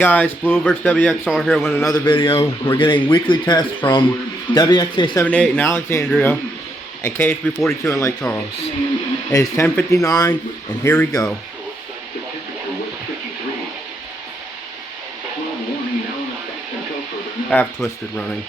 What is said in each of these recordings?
Guys, Blue vs WXR here with another video. We're getting weekly tests from WXA78 in Alexandria and KHB42 in Lake Charles. It is 10:59 and here we go. I have twisted running.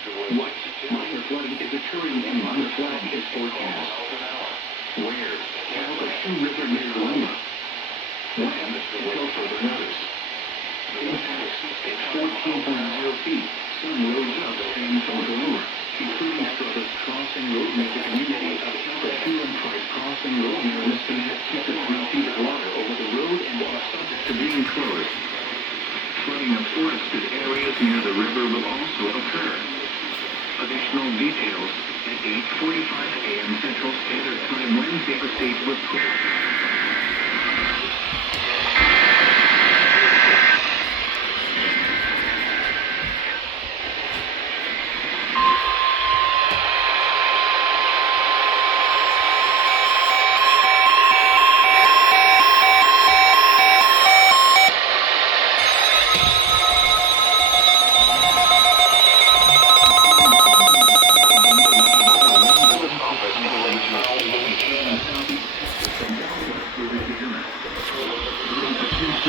It's 14.0 feet. Some roads upstream from Galore, including struggles crossing road near the community of Calcasieu and Price Crossing Road near Lisbon has 2 to 3 feet of water over the road and are subject to being closed. Flooding of forested areas near the river will also occur. Additional details at 8:45 a.m. Central Standard Time Wednesday for stage was cleared.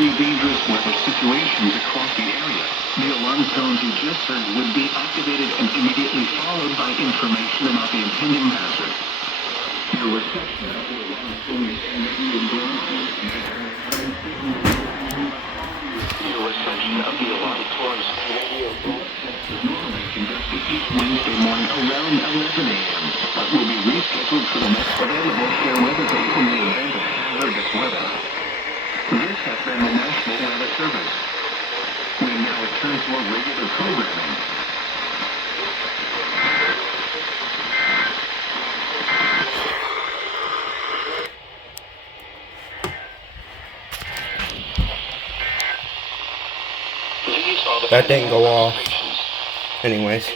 Dangerous weather situations across the area. The alarm tones you just heard would be activated and immediately followed by information about the impending hazard. Your reception of the alarm tone is normally conducted each Wednesday morning around 11 a.m., but will be rescheduled for the next available fair weather day in the event of hazardous weather. This has been the National Weather Service. We now return to our regular programming. That didn't go off. Anyways.